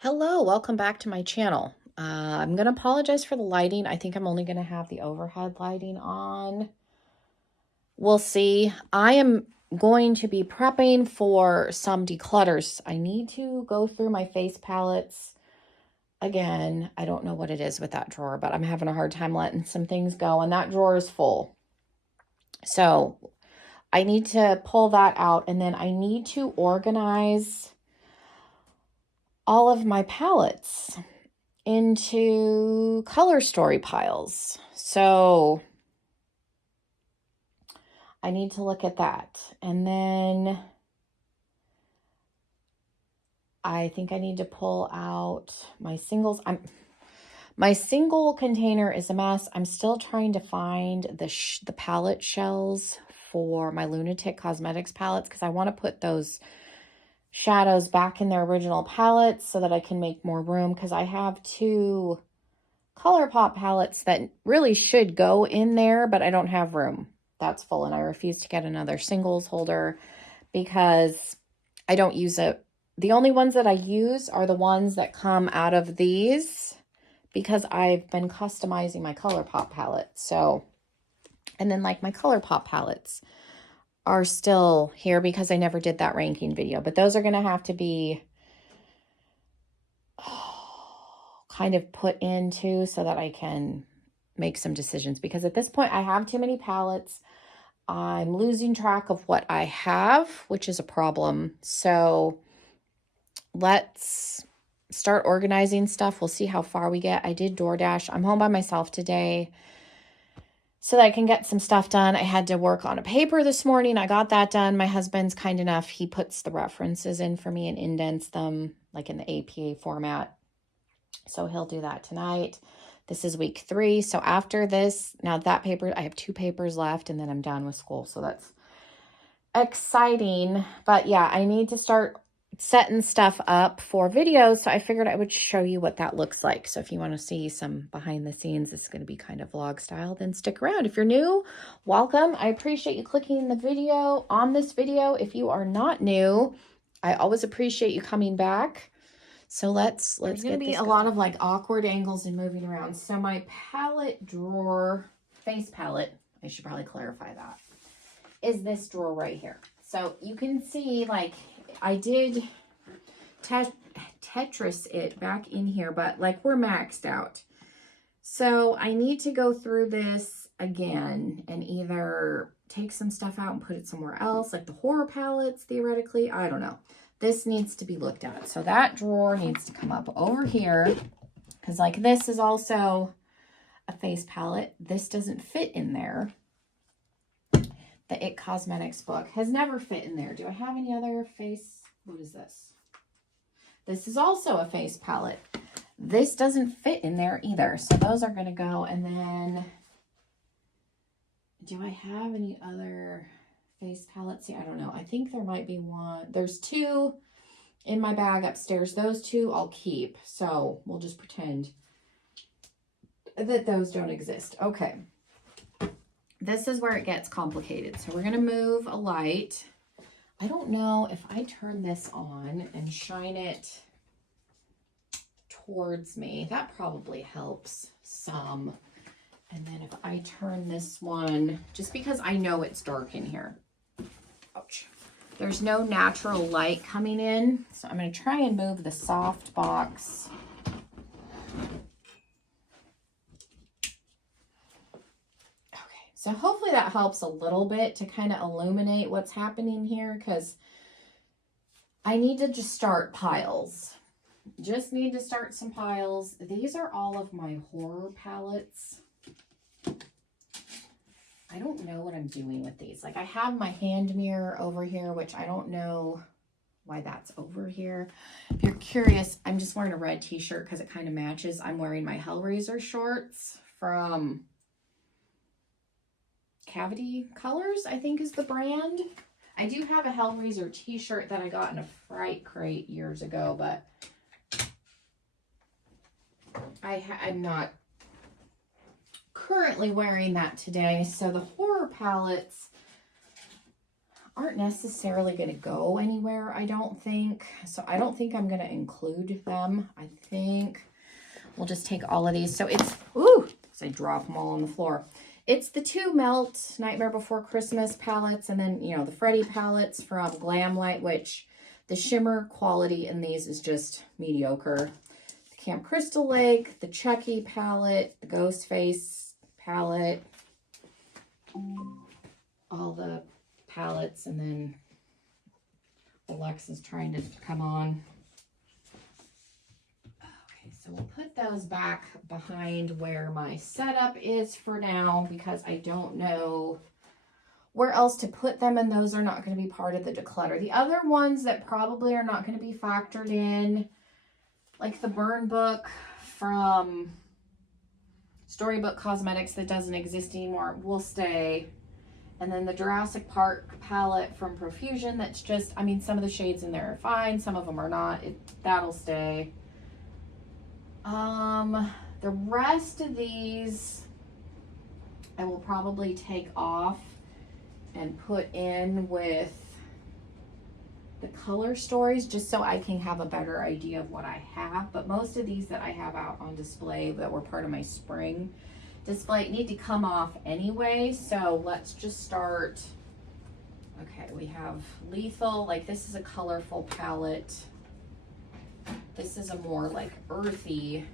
Hello, welcome back to my channel. I'm going to apologize for the lighting. I think I'm only going to have the overhead lighting on. We'll see. I am going to be prepping for some declutters. I need to go through my face palettes again. I don't know what it is with that drawer, but I'm having a hard time letting some things go, and that drawer is full. So I need to pull that out, and then I need to organize all of my palettes into color story piles. So I need to look at that. And then I think I need to pull out my singles. My single container is a mess. I'm still trying to find the palette shells for my Lunatic Cosmetics palettes because I want to put those shadows back in their original palettes so that I can make more room, because I have two ColourPop palettes that really should go in there, but I don't have room. That's full, and I refuse to get another singles holder because I don't use it. The only ones that I use are the ones that come out of these because I've been customizing my ColourPop palette. So, and then like my ColourPop palettes are still here because I never did that ranking video, but those are going to have to be kind of put into so that I can make some decisions, because at this point I have too many palettes. I'm losing track of what I have, which is a problem. So let's start organizing stuff. We'll see how far we get. I did DoorDash. I'm home by myself today so that I can get some stuff done. I had to work on a paper this morning. I got that done. My husband's kind enough. He puts the references in for me and indents them like in the APA format. So he'll do that tonight. This is week 3. So after this, now that paper, I have 2 papers left and then I'm done with school. So that's exciting. But yeah, I need to start setting stuff up for videos. So I figured I would show you what that looks like. So if you want to see some behind the scenes, this is going to be kind of vlog style, then stick around. If you're new, welcome. I appreciate you clicking the video on this video. If you are not new, I always appreciate you coming back. So let's get gonna be a lot of like awkward angles and moving around. So my palette drawer, face palette, I should probably clarify that, is this drawer right here. So you can see like I did Tetris it back in here, but like we're maxed out. So I need to go through this again and either take some stuff out and put it somewhere else, like the horror palettes theoretically. I don't know. This needs to be looked at. So that drawer needs to come up over here because like this is also a face palette. This doesn't fit in there. The It Cosmetics book has never fit in there. Do I have any other face? What is this? This is also a face palette. This doesn't fit in there either. So those are going to go. And then do I have any other face palettes? See, I don't know. I think there might be one. There's 2 in my bag upstairs. Those 2 I'll keep. So we'll just pretend that those don't exist. Okay. This is where it gets complicated. So we're going to move a light. I don't know if I turn this on and shine it towards me. That probably helps some. And then if I turn this one, just because I know it's dark in here. Ouch. There's no natural light coming in. So I'm going to try and move the soft box. Okay. So hopefully that helps a little bit to kind of illuminate what's happening here, because I need to just start piles. Just need to start some piles. These are all of my horror palettes. I don't know what I'm doing with these. Like I have my hand mirror over here, which I don't know why that's over here. If you're curious, I'm just wearing a red t-shirt because it kind of matches. I'm wearing my Hellraiser shorts from Cavity Colors, I think is the brand. I do have a Hellraiser t-shirt that I got in a Fright Crate years ago, but I'm not currently wearing that today. So the horror palettes aren't necessarily going to go anywhere, I don't think. So I don't think I'm going to include them. I think we'll just take all of these. So it's, ooh, because I drop them all on the floor. It's the 2 Melt Nightmare Before Christmas palettes, and then, you know, the Freddy palettes from Glamlight, which the shimmer quality in these is just mediocre. The Camp Crystal Lake, the Chucky palette, the Ghost Face palette, all the palettes, and then Alexa's trying to come on. Okay, so we'll put those back behind where my setup is for now, because I don't know where else to put them, and those are not going to be part of the declutter. The other ones that probably are not going to be factored in, like the Burn Book from Storybook Cosmetics that doesn't exist anymore, will stay. And then the Jurassic Park palette from Profusion, that's just, I mean, some of the shades in there are fine, some of them are not. That'll stay. The rest of these I will probably take off and put in with the color stories, just so I can have a better idea of what I have. But most of these that I have out on display that were part of my spring display need to come off anyway. So let's just start. Okay, we have Lethal. Like, this is a colorful palette. This is a more like earthy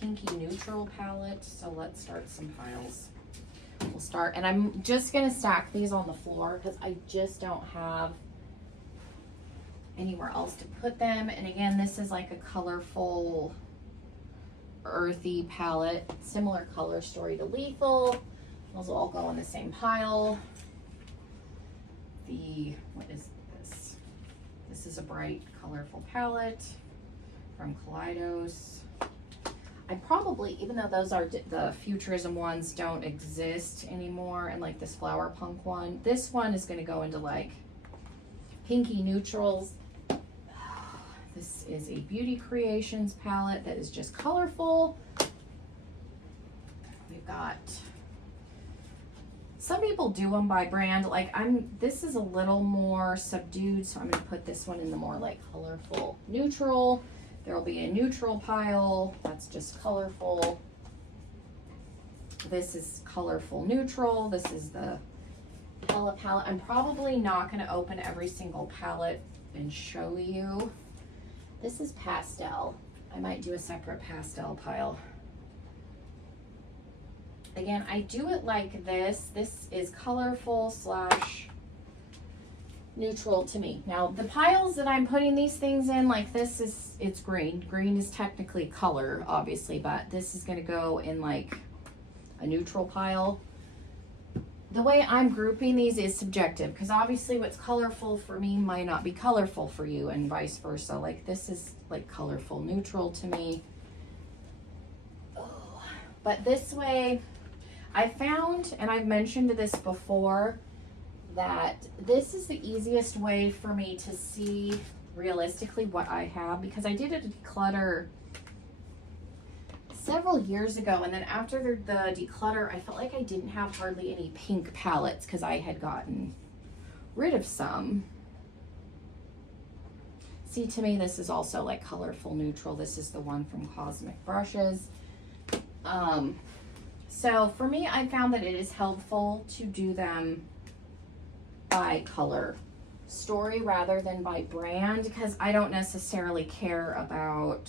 pinky neutral palette. So let's start some piles. We'll start, and I'm just gonna stack these on the floor because I just don't have anywhere else to put them. And again, this is like a colorful earthy palette, similar color story to Lethal. Those will all go in the same pile. What is this? This is a bright colorful palette from Kaleidos. I probably, even though those are the Futurism ones don't exist anymore, and like this Flower Punk one, this one is going to go into like pinky neutrals. This is a Beauty Creations palette that is just colorful. We've got, some people do them by brand. Like this is a little more subdued, so I'm going to put this one in the more like colorful neutral. There will be a neutral pile that's just colorful. This is colorful neutral. This is the Hella palette. I'm probably not going to open every single palette and show you. This is pastel. I might do a separate pastel pile. Again, I do it like this. This is colorful slash neutral to me. Now the piles that I'm putting these things in, like this is, it's green. Green is technically color, obviously, but this is going to go in like a neutral pile. The way I'm grouping these is subjective, because obviously what's colorful for me might not be colorful for you, and vice versa. Like this is like colorful neutral to me. Oh. But this way, I found, and I've mentioned this before, that this is the easiest way for me to see realistically what I have, because I did a declutter several years ago, and then after the declutter, I felt like I didn't have hardly any pink palettes because I had gotten rid of some. See, to me, this is also like colorful neutral. This is the one from Cosmic Brushes. So for me, I found that it is helpful to do them by color story rather than by brand, because I don't necessarily care about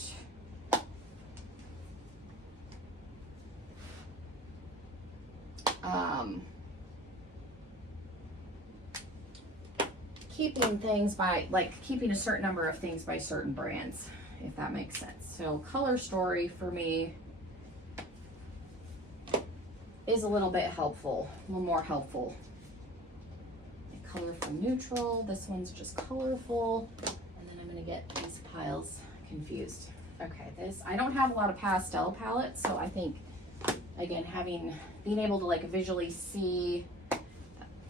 keeping things by, like, keeping a certain number of things by certain brands, if that makes sense. So color story for me is a little bit helpful, a little more helpful. Colorful neutral, this one's just colorful, and then I'm going to get these piles confused. Okay, I don't have a lot of pastel palettes, so I think, again, being able to like visually see, that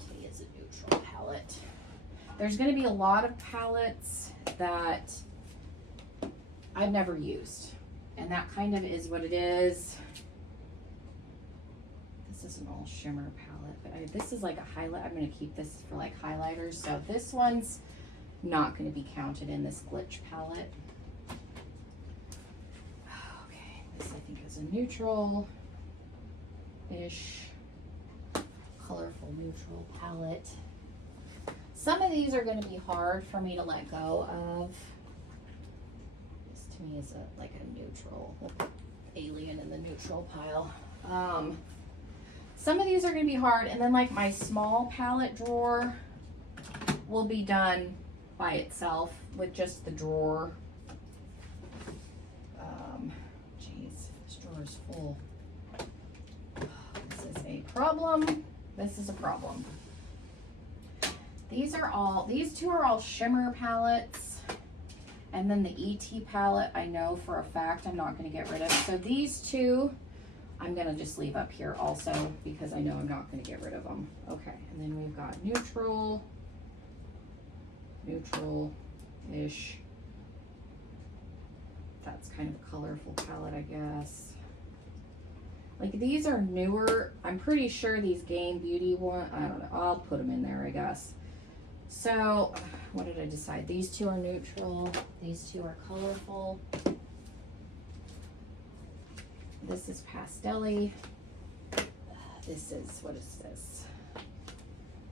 to me is a neutral palette. There's going to be a lot of palettes that I've never used, and that kind of is what it is. This is is an all shimmer palette, but this is like a highlight. I'm going to keep this for like highlighters. So this one's not going to be counted in this glitch palette. Okay, this I think is a neutral-ish, colorful neutral palette. Some of these are going to be hard for me to let go of. This to me is like a neutral. We'll put alien in the neutral pile. Some of these are going to be hard, and then like my small palette drawer will be done by itself with just the drawer. Geez, this drawer is full. This is a problem. This is a problem. These two are all shimmer palettes. And then the ET palette, I know for a fact I'm not going to get rid of. So these two, I'm going to just leave up here also because I know I'm not going to get rid of them. Okay, and then we've got neutral, neutral-ish. That's kind of a colorful palette, I guess. Like these are newer. I'm pretty sure these Game Beauty one, I don't know. I'll put them in there, I guess. So what did I decide? These two are neutral. These two are colorful. This is pastel-y. This is, what is this?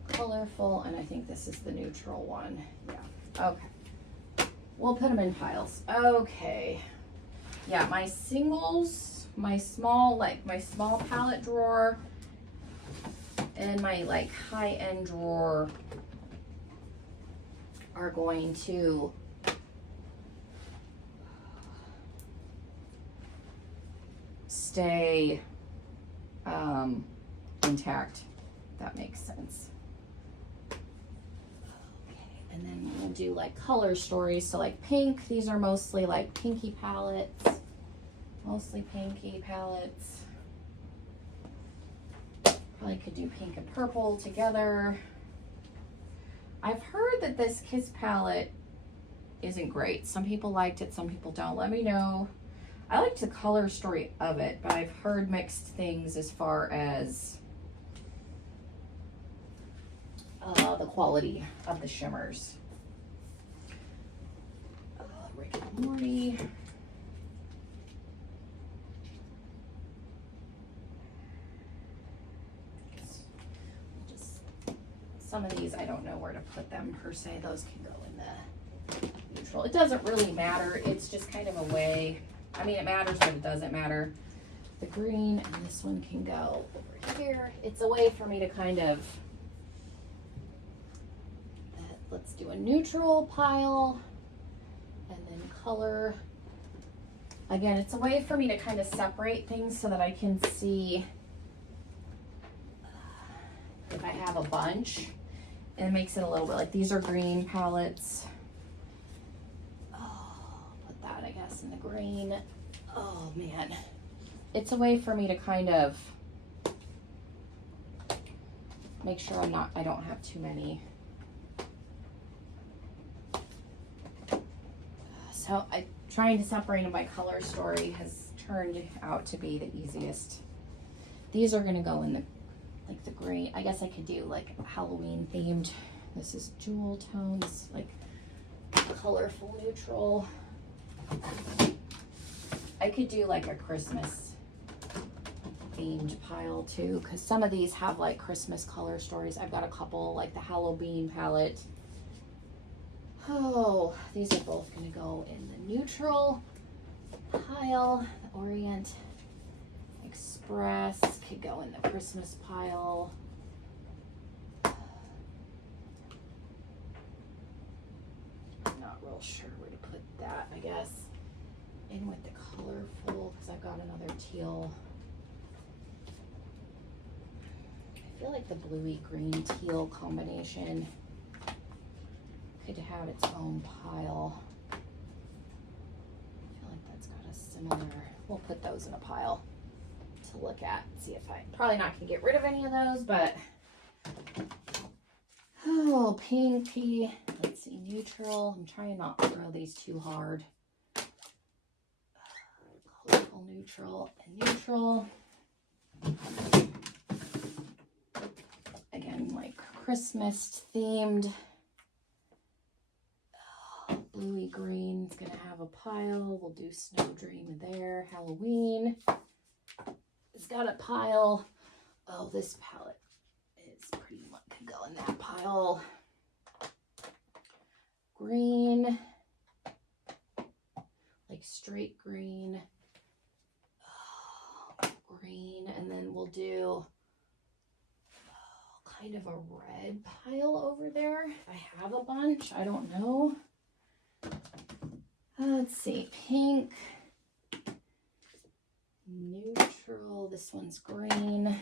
Colorful, and I think this is the neutral one. Yeah, okay. We'll put them in piles. Okay. Yeah, my singles, my small palette drawer, and my like high-end drawer are going to stay intact. That makes sense. Okay, and then we'll do like color stories. So like pink, these are mostly like pinky palettes. Mostly pinky palettes. Probably could do pink and purple together. I've heard that this Kiss palette isn't great. Some people liked it, some people don't. Let me know. I liked the color story of it, but I've heard mixed things as far as the quality of the shimmers. Rick and Morty. Some of these, I don't know where to put them per se. Those can go in the neutral. It doesn't really matter. It's just kind of a way. I mean, it matters, but it doesn't matter. The green and this one can go over here. It's a way for me to kind of, let's do a neutral pile and then color. Again, it's a way for me to kind of separate things so that I can see if I have a bunch. And it makes it a little bit like these are green palettes. Oh, put that, I guess, in the green. Oh man. It's a way for me to kind of make sure I don't have too many. So trying to separate them by color story has turned out to be the easiest. These are gonna go in the like the green. I guess I could do like Halloween themed. This is jewel tones, like colorful neutral. I could do like a Christmas themed pile too, because some of these have like Christmas color stories. I've got a couple, like the Halloween palette. Oh, these are both gonna go in the neutral pile. The Orient Express could go in the Christmas pile. I'm not real sure where to put that. I guess in with the colorful, because I've got another teal. I feel like the bluey green teal combination could have its own pile. I feel like that's got a similar, we'll put those in a pile to look at, see if I, probably not gonna get rid of any of those, but oh, pinky, let's see, neutral. I'm trying not to throw these too hard. Colorful neutral and neutral. Christmas themed. Bluey green is gonna have a pile. We'll do Snow Dream there. Halloween. It's got a pile. Oh, this palette is pretty much could go in that pile. Green, like straight green. Oh, green, and then we'll do kind of a red pile over there. If I have a bunch, I don't know. Let's see, pink, neutral. This one's green.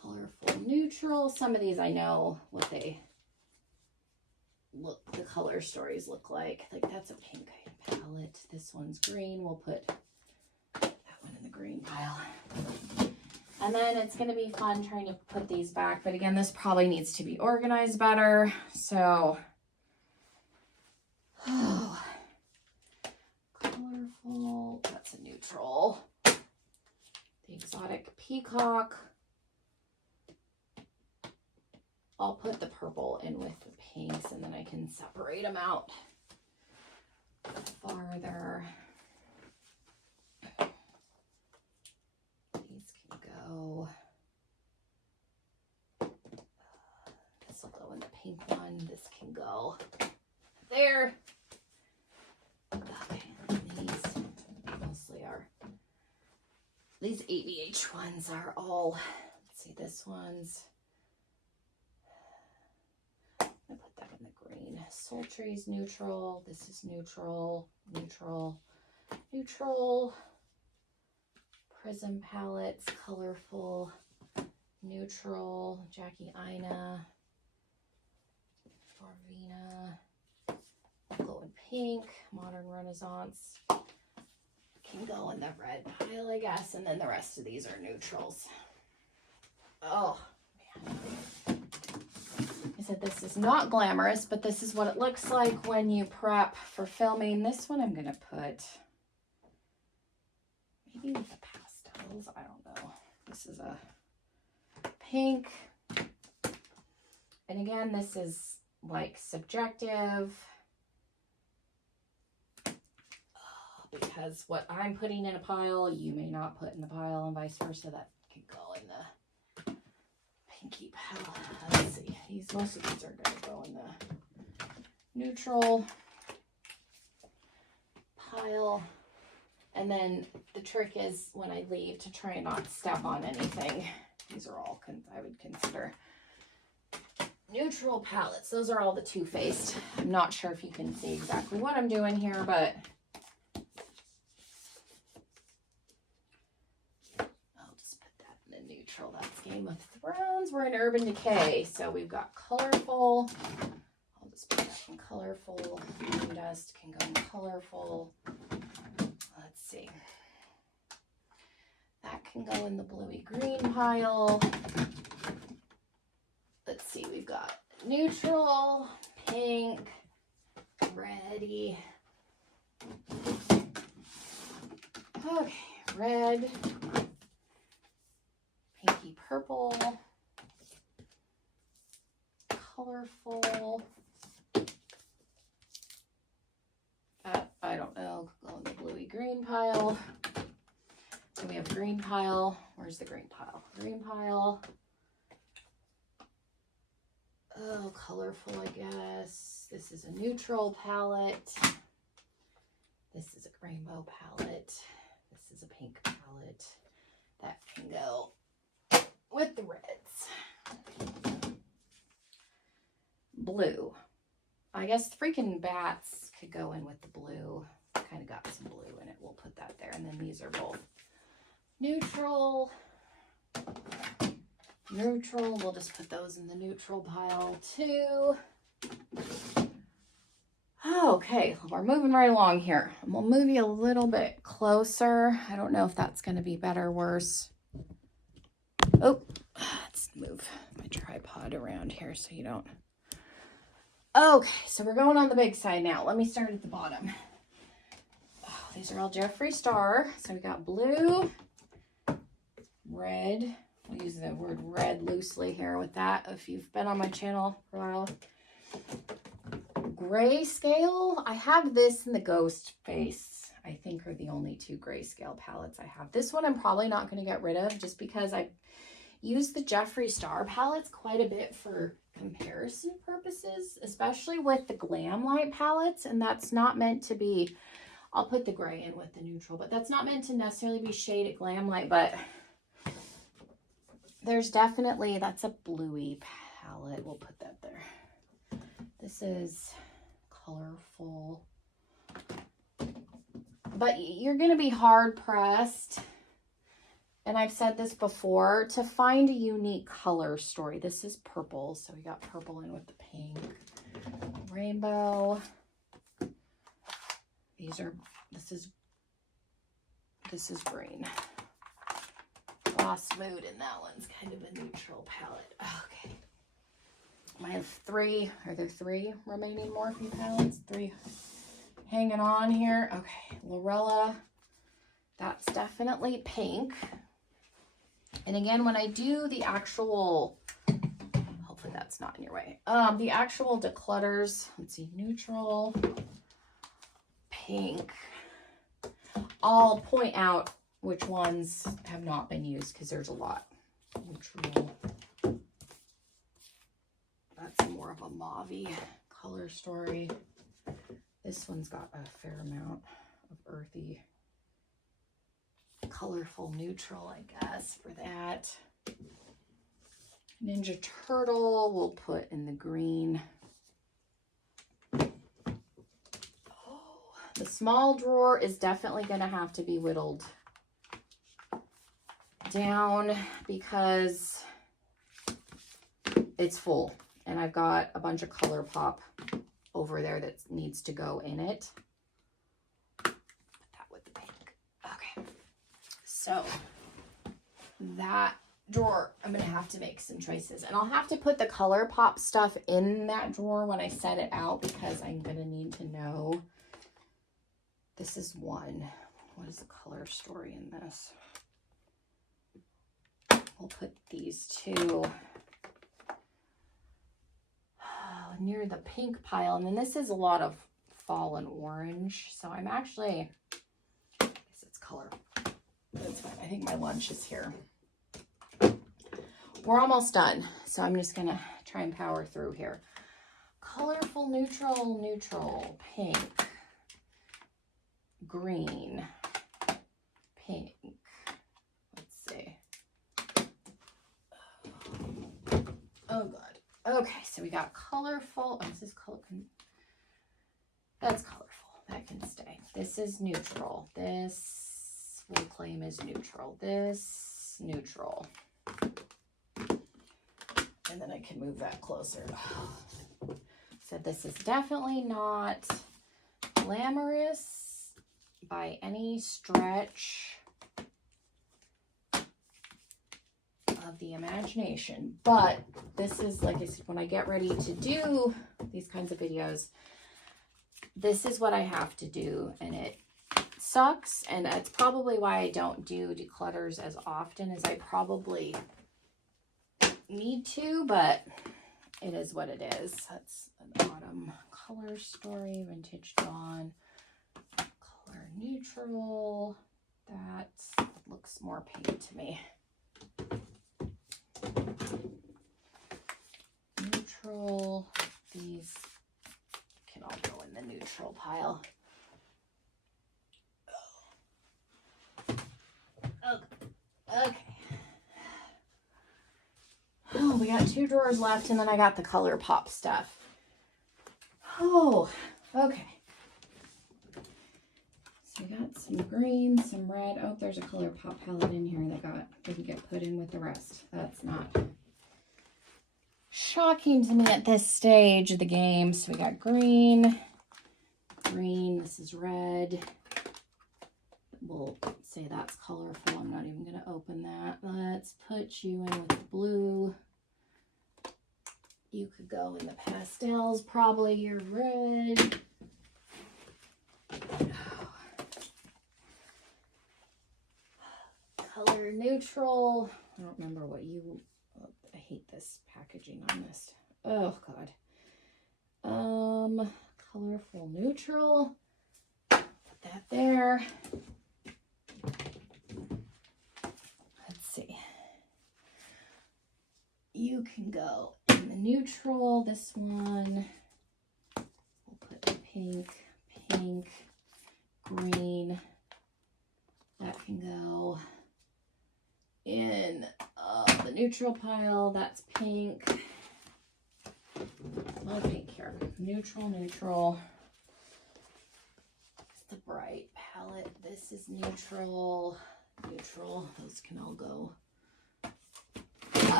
Colorful neutral. Some of these I know what they look, the color stories look like. Like that's a pink palette. This one's green. We'll put that one in the green pile. And then it's going to be fun trying to put these back. But again, this probably needs to be organized better. So, oh, colorful. That's a neutral. The exotic peacock. I'll put the purple in with the pinks and then I can separate them out farther. These can go. This will go in the pink one. This can go there. Okay, these mostly are. These ABH ones are all. Let's see, this one's. I put that in the green. Sultry's neutral. This is neutral, neutral, neutral. Prism palettes, colorful, neutral. Jackie Ina, Farvina. I'll go in pink. Modern Renaissance can go in the red pile, I guess, and then the rest of these are neutrals. Oh man. I said this is not glamorous, but this is what it looks like when you prep for filming. This one I'm going to put maybe with the pastels. I don't know. This is a pink. And again, this is like subjective because what I'm putting in a pile, you may not put in the pile and vice versa. That can go in the pinky pile. Let's see. Most of these are going to go in the neutral pile. And then the trick is when I leave to try and not step on anything. These are all I would consider neutral palettes. Those are all the Too Faced. I'm not sure if you can see exactly what I'm doing here, but I'll just put that in the neutral. That's Game of Thrones. We're in Urban Decay, so we've got colorful. I'll just put that in colorful. Moon Dust can go in colorful. Let's see. That can go in the bluey green pile. Let's see, we've got neutral, pink, reddy. Okay, red, pinky purple, colorful. I don't know, go in the bluey green pile. Then we have green pile. Where's the green pile? Green pile. Oh, colorful, I guess. This is a neutral palette. This is a rainbow palette. This is a pink palette. That can go with the reds. Blue. I guess freaking bats could go in with the blue. Kind of got some blue in it. We'll put that there. And then these are both neutral. Neutral. We'll just put those in the neutral pile too. Okay, we're moving right along here. We'll move you a little bit closer. I don't know if that's going to be better or worse. Oh, let's move my tripod around here so you don't. Okay, so we're going on the big side now. Let me start at the bottom. Oh, these are all Jeffree Star. So we got blue, red. I'll use the word red loosely here with that if you've been on my channel for a while. Grayscale, I have this and the Ghost Face, I think are the only two grayscale palettes I have. This one I'm probably not going to get rid of just because I use the Jeffree Star palettes quite a bit for comparison purposes, especially with the Glam Light palettes, and that's not meant to be, I'll put the gray in with the neutral, but that's not meant to necessarily be shaded Glam Light, but there's definitely, that's a bluey palette. We'll put that there. This is colorful, but you're going to be hard pressed, and I've said this before, to find a unique color story. This is purple, so we got purple in with the pink. Rainbow. These are, this is green. Lost Mood, and that one's kind of a neutral palette. Okay. I have three. Are there three remaining Morphe palettes? Three hanging on here. Okay. Lorella. That's definitely pink. And again, when I do the actual, hopefully that's not in your way, the actual declutters, let's see, neutral, pink, I'll point out which ones have not been used because there's a lot. Neutral. That's more of a mauve-y color story. This one's got a fair amount of earthy, colorful neutral, I guess, for that. Ninja Turtle we'll put in the green. Oh, the small drawer is definitely going to have to be whittled down because it's full, and I've got a bunch of ColourPop over there that needs to go in it. Put that with the pink. Okay. So that drawer, I'm going to have to make some choices, and I'll have to put the ColourPop stuff in that drawer when I set it out because I'm going to need to know. This is one. What is the color story in this? We'll put these two near the pink pile, and then this is a lot of fall and orange, so I'm actually, I guess it's color. That's fine. I think my lunch is here. We're almost done, so I'm just gonna try and power through here. Colorful neutral, neutral, pink, green, pink. Let's see. Oh God. Okay, so we got colorful. Oh, this is color. That's colorful. That can stay. This is neutral. This we'll claim is neutral. This neutral. And then I can move that closer. So this is definitely not glamorous by any stretch of the imagination, but this is, like I said, when I get ready to do these kinds of videos, this is what I have to do, and it sucks, and that's probably why I don't do declutters as often as I probably need to, but it is what it is. That's an autumn color story, vintage dawn, color neutral. That looks more pink to me. Neutral. These can all go in the neutral pile. Okay. Oh, we got 2 drawers left, and then I got the ColourPop stuff. Oh, okay. So we got some green, some red. Oh, there's a ColourPop palette in here that didn't get put in with the rest. That's not shocking to me at this stage of the game. So we got green, green. This is red. We'll say that's colorful. I'm not even going to open that. Let's put you in with the blue. You could go in the pastels, probably your red. color neutral. I don't remember what you, oh, I hate this packaging on this. Oh God. Colorful neutral. Put that there. Let's see. You can go in the neutral. This one, we'll put the pink, green. That can go in the neutral pile. That's pink. A lot of pink here. Neutral. It's the bright palette. This is neutral. Those can all go.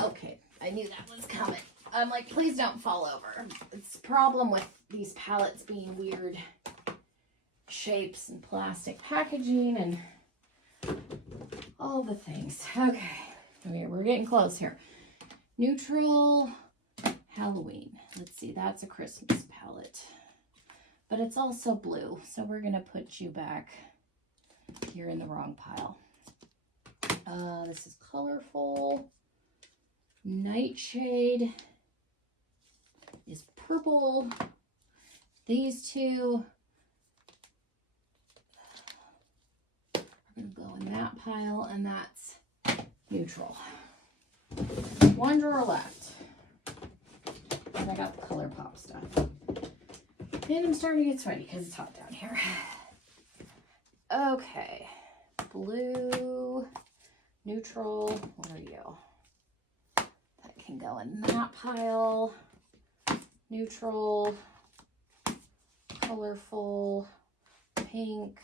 Okay, I knew that was coming. I'm like, please don't fall over. It's a problem with these palettes being weird shapes and plastic packaging and all the things. Okay, we're getting close here. Neutral Halloween. Let's see, that's a Christmas palette. But it's also blue, so we're going to put you back here in the wrong pile. This is colorful. Nightshade is purple. These two are going to go in that pile, and that's neutral. One drawer left. And I got the color pop stuff. And I'm starting to get sweaty because it's hot down here. Okay. Blue, neutral, what are you? That can go in that pile. Neutral, colorful, pink.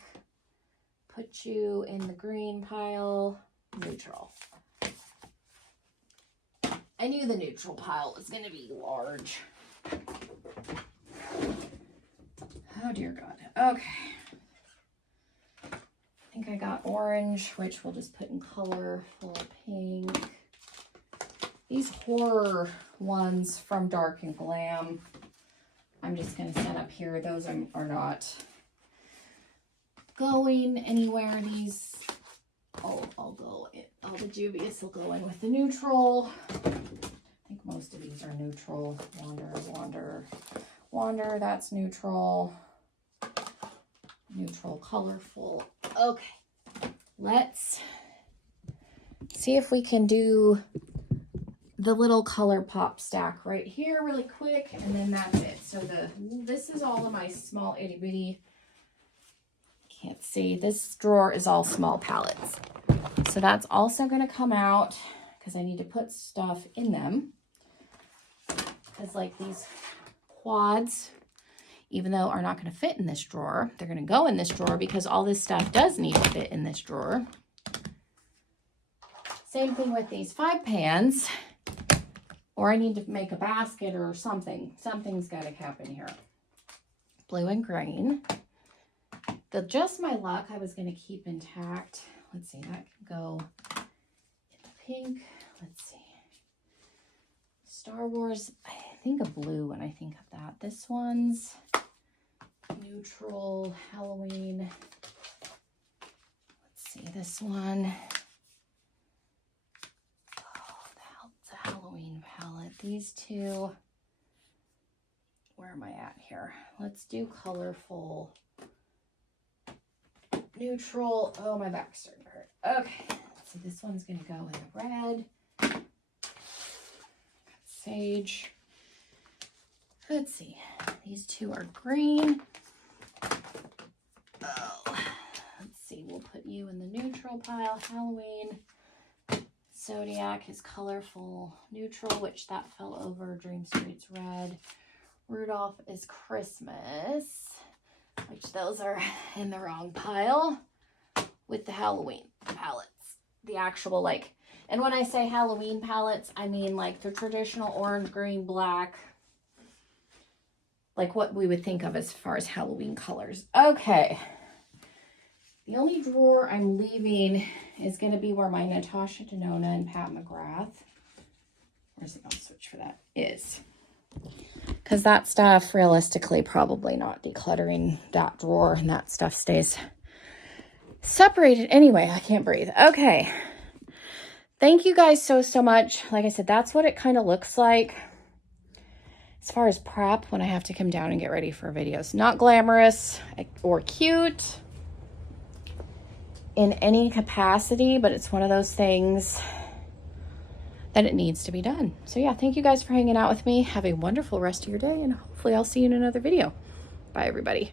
Put you in the green pile. Neutral. I knew the neutral pile was going to be large. Oh dear God. Okay. I think I got orange, which we'll just put in colorful pink. These horror ones from Dark and Glam, I'm just going to set up here. Those are not going anywhere. These, I'll go in. All the dubious will go in with the neutral. I think most of these are neutral. Wander, that's neutral. Neutral, colorful. Okay, let's see if we can do the little color pop stack right here really quick, and then that's it. So this is all of my small itty bitty, can't see, this drawer is all small palettes. So that's also going to come out because I need to put stuff in them. Because like these quads, even though are not going to fit in this drawer, they're going to go in this drawer because all this stuff does need to fit in this drawer. Same thing with these 5 pans, or I need to make a basket or something. Something's got to happen here. Blue and green. Just my luck, I was going to keep intact. Let's see, that can go in the pink. Let's see. Star Wars, I think of blue when I think of that. This one's neutral, Halloween. Let's see, this one. Oh, it's a Halloween palette. These two, where am I at here? Let's do colorful. Neutral. Oh, my back's starting to hurt. Okay, so this one's going to go in the red. Sage. Let's see. These two are green. Oh, let's see. We'll put you in the neutral pile. Halloween. Zodiac is colorful neutral, which that fell over. Dream Street's red. Rudolph is Christmas, which those are in the wrong pile with the Halloween palettes. The actual, like, and when I say Halloween palettes, I mean like the traditional orange, green, black, like what we would think of as far as Halloween colors. Okay. The only drawer I'm leaving is going to be where my Natasha Denona and Pat McGrath, where's it? I'll switch for that, is. Because that stuff, realistically, probably not decluttering that drawer, and that stuff stays separated. Anyway, I can't breathe. Okay, thank you guys so much. Like I said, that's what it kind of looks like as far as prep when I have to come down and get ready for videos. Not glamorous or cute in any capacity, but it's one of those things that it needs to be done. So yeah, thank you guys for hanging out with me. Have a wonderful rest of your day, and hopefully I'll see you in another video. Bye, everybody.